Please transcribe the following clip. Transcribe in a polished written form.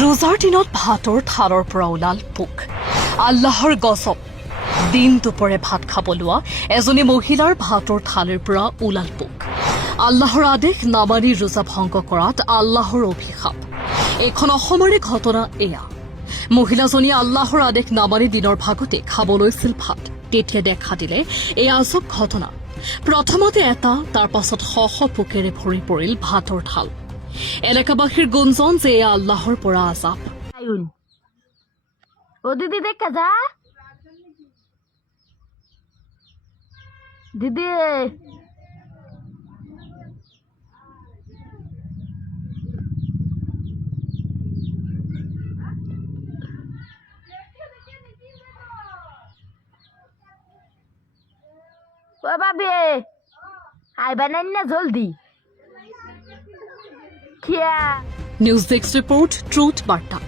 ৰোজাৰ দিনত ভাতৰ থালৰ পৰা ওলাল পোক। আল্লাহৰ গজব। দিন দুপৰে ভাত খাব লোৱা এজনী মহিলাৰ ভাতৰ থালিৰ পৰা ওলাল পোক। আল্লাহৰ আদেশ নামানি ৰোজা ভংগ কৰাত আল্লাহৰ অভিশাপ। এইখন অসমৰে ঘটনা এয়া। মহিলাজনীয়ে আল্লাহৰ আদেশ নামানি দিনৰ ভাগতে খাব লৈছিল ভাত। তেতিয়া দেখা দিলে এই আজব ঘটনা। প্ৰথমতে এটা, তাৰ পাছত শ পোকেৰে ভৰি পৰিল ভাতৰ থাল। এলেকাবাসীৰ গুঞ্জন যে এয়া আল্লাহৰ পৰা আজাব। ও দিদি দেখা যা দিদি ও বাবি আইবা নাই না জলদি কিয়া নিউজ ডেস্ক রিপোর্ট, ট্রুথ বার্তা।